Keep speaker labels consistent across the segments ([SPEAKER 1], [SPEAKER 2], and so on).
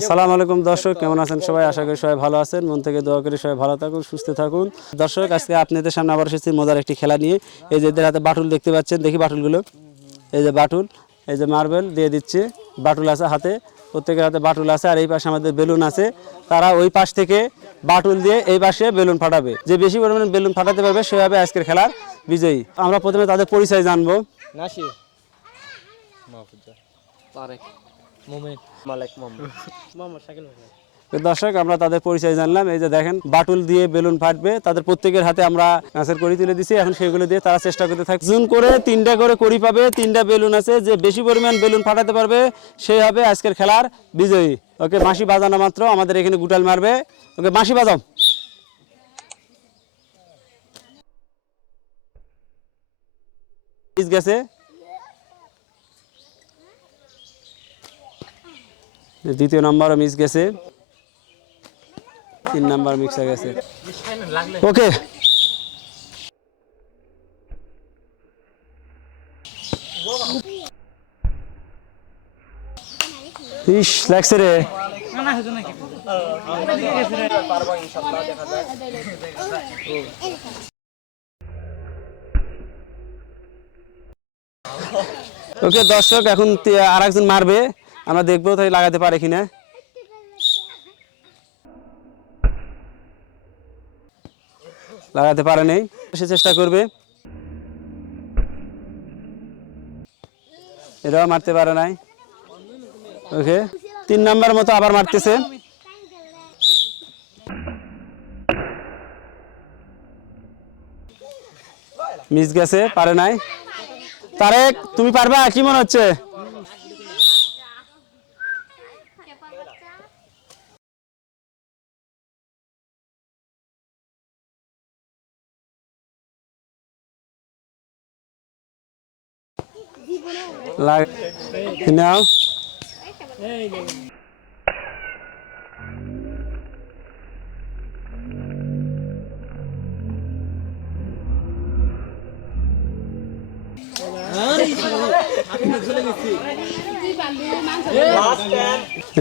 [SPEAKER 1] আসসালামু আলাইকুম দর্শক কেমন আছেন সবাই? আশা করি সবাই ভালো আছেন। মন থেকে দোয়া করি সবাই ভালো থাকুন সুস্থ থাকুন। দর্শক আজকে আপনাদের সামনে আবার এসেছি মজার একটি খেলা নিয়ে। এই যে এদের হাতে বাটুল দেখতে পাচ্ছেন দেখি বাটুলগুলো। এই যে বাটুল এই যে মার্বেল দিয়ে দিচ্ছে। বাটুল আছে হাতে প্রত্যেকের হাতে বাটুল আছে আর এই পাশে আমাদের বেলুন আছে। তারা ওই পাশ থেকে বাটুল দিয়ে এই পাশে বেলুন ফাটাবে। যে বেশি পরিমাণে বেলুন ফাটাতে পারবে সে হবে আজকের খেলার বিজয়ী। আমরা প্রথমে তাদের পরিচয় জানব।
[SPEAKER 2] নাসির। তারেক। মোমেন। মালিক মোহাম্মদ। মোহাম্মদ শাকিল হোসেন।
[SPEAKER 1] দর্শক আমরা তাদের পরিচয় জানলাম। এই যে দেখেন বাটুল দিয়ে বেলুন ফাটবে। তাদের প্রত্যেকের হাতে আমরা নাচের করি তুলে দিছি। এখন সেগুলো দিয়ে তারা চেষ্টা করতে থাকে জুম করে তিনটা করে করি পাবে। তিনটা বেলুন আছে। যে বেশি পরিমাণ বেলুন ফাটাতে পারবে সেই হবে আজকের খেলার বিজয়ী। ওকে মাসি বাজানো মাত্র। আমাদের এখানে গুটাল মারবে। ওকে মাসি বাজাও। গেছে। দ্বিতীয় নাম্বারও মিস গেছে, তিন নাম্বার হয়ে গেছে। ওকে ইস, লাগছে রে। ওকে দর্শক, এখন আর একজন মারবে। আমরা দেখব তাই লাগাতে পারে কিনা। লাগাতে পারে নেই, সে চেষ্টা করবে। এটাও মারতে পারে নাই। ওকে, তিন নাম্বার মতো আবার মারতেছে। মিস গেছে, পারে নাই। তারেক, তুমি পারবা? কি মনে হচ্ছে? লাগ নাও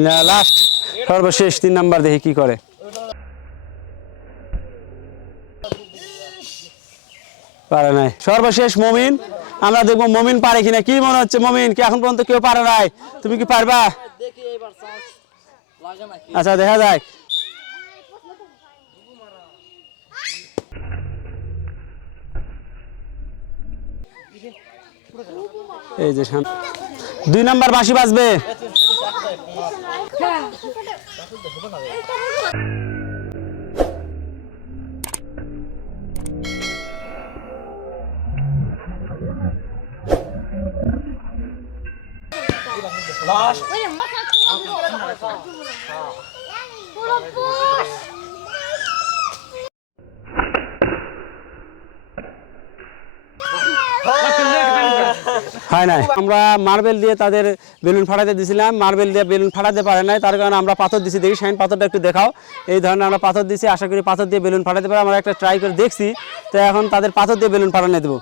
[SPEAKER 1] না লাস্ট সর্বশেষ তিন নাম্বার দেখি কি করে। পারে নাই। সর্বশেষ মমিন। আমরা দেখব মমিন পারে কিনা কি মনে হচ্ছে মমিন? কি এখন পর্যন্ত কেউ পারে নাই? তুমি কি পারবা? আচ্ছা দেখা যাক। এই যে সাম- দুই নাম্বার বাঁশি বাজবে। হয়। নাই। আমরা মার্বেল দিয়ে তাদের বেলুন ফাটাতে দিয়েছিলাম মার্বেল দিয়ে বেলুন ফাটাতে পারে নাই। তার কারণে আমরা পাথর দিছি। দেখি শাইন পাথরটা একটু দেখাও। এই ধরনের আমরা পাথর দিছি। আশা করি পাথর দিয়ে বেলুন ফাটাতে পারে। আমরা একটা ট্রাই করে দেখছি। তো এখন তাদের পাথর দিয়ে বেলুন ফাটানো দেবো।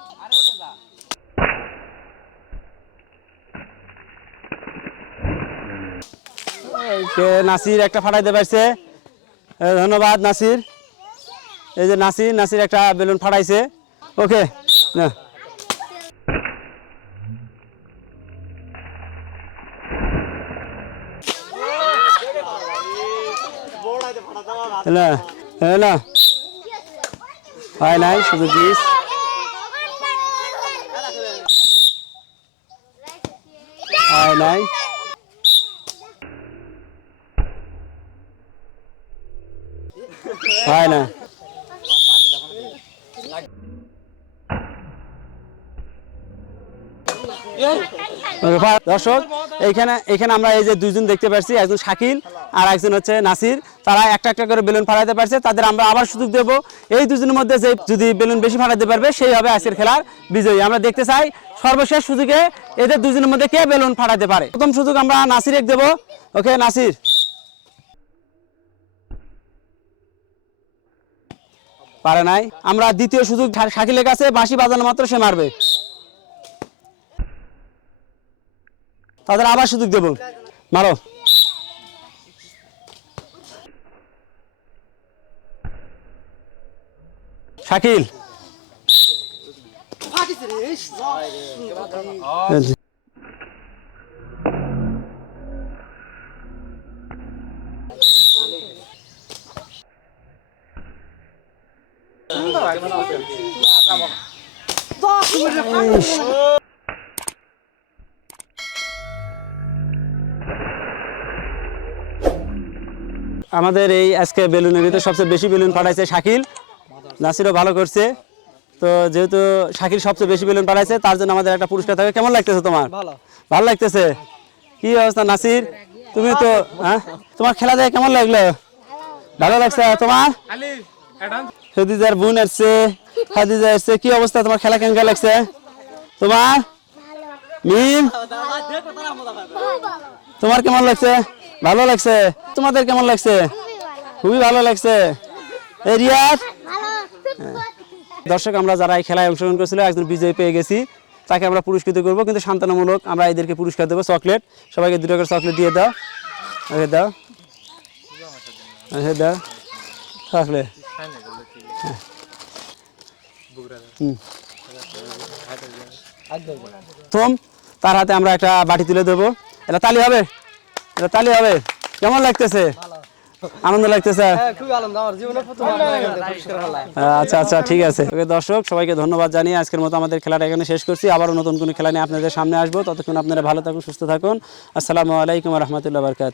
[SPEAKER 1] নাসির একটা ফাটাইতে পারছে ধন্যবাদ নাসির। এই যে নাসির নাসির একটা বেলুন ফাটাইছে। ওকে, না। না না হয় নাই, শুধু প্লিজ হয় হয় না। দর্শক, এইখানে এখানে আমরা এই যে দুইজন দেখতে পাচ্ছি একজন শাকিল আর একজন হচ্ছে নাসির। তারা একটা একটা করে বেলুন ফাটাইতে পারছে, তাদের আমরা আবার সুযোগ দেব। এই দুজনের মধ্যে যে যদি বেলুন বেশি ফাটাতে পারবে, সেই হবে আজকের খেলার বিজয়ী। আমরা দেখতে চাই সর্বশেষ সুযোগে এদের দুজনের মধ্যে কে বেলুন ফাটাতে পারে। প্রথম সুযোগ আমরা নাসির দেব। ওকে নাসির। পারে নাই। আমরা দ্বিতীয় সুযোগ শাকিলের কাছে বাঁশি বাজানো মাত্র সে মারবে। তাদের আবার সুযোগ দেব। মারো। শাকিল। আমাদের এই আজকে বেলুনের ভিতরে সবচেয়ে বেশি বেলুন ফাটাইছে শাকিল। নাসিরও ভালো করছে। তো যেহেতু শাকিল সবচেয়ে বেশি বেলুন পাঠাইছে তার জন্য আমাদের একটা পুরস্কার থাকবে কেমন লাগতেছে তোমার?
[SPEAKER 2] ভালো।
[SPEAKER 1] ভালো লাগতেছে? কি অবস্থা নাসির? তুমি তো হ্যাঁ? তোমার খেলা দেখে কেমন লাগল? ভালো লাগছে তোমার? হাদিজার বোন আসছে। আসছে। কি অবস্থা? তোমার খেলা কেমন লাগছে? তোমার? মিম? তোমার কেমন লাগছে? ভালো লাগছে? তোমাদের কেমন লাগছে? খুবই ভালো লাগছে। দর্শক, আমরা যারা এই খেলায় অংশগ্রহণ করেছিল, একজন বিজয়ী পেয়ে গেছি। তাকে আমরা পুরস্কৃত করব, কিন্তু শান্তনামূলক আমরা এদেরকে পুরস্কার দেবো। চকলেট। সবাইকে দুটো করে চকলেট দিয়ে দাও। দাও। দাও। চকলেট। প্রথম তার হাতে আমরা একটা বাটি তুলে দেবো। এটা তালি হবে? এটা তালি হবে? কেমন লাগতেছে? আনন্দ লাগতেছে?
[SPEAKER 2] খেলা
[SPEAKER 1] আচ্ছা আচ্ছা ঠিক আছে। ওকে দর্শক সবাইকে ধন্যবাদ জানিয়ে আজকের মতো আমাদের খেলাটা এখানে শেষ করছি। আবারও নতুন কোনো খেলা নিয়ে আপনাদের সামনে আসব। ততক্ষণ আপনারা ভালো থাকুন সুস্থ থাকুন। আসসালামু আলাইকুম রহমতুল্লাহ বরকাত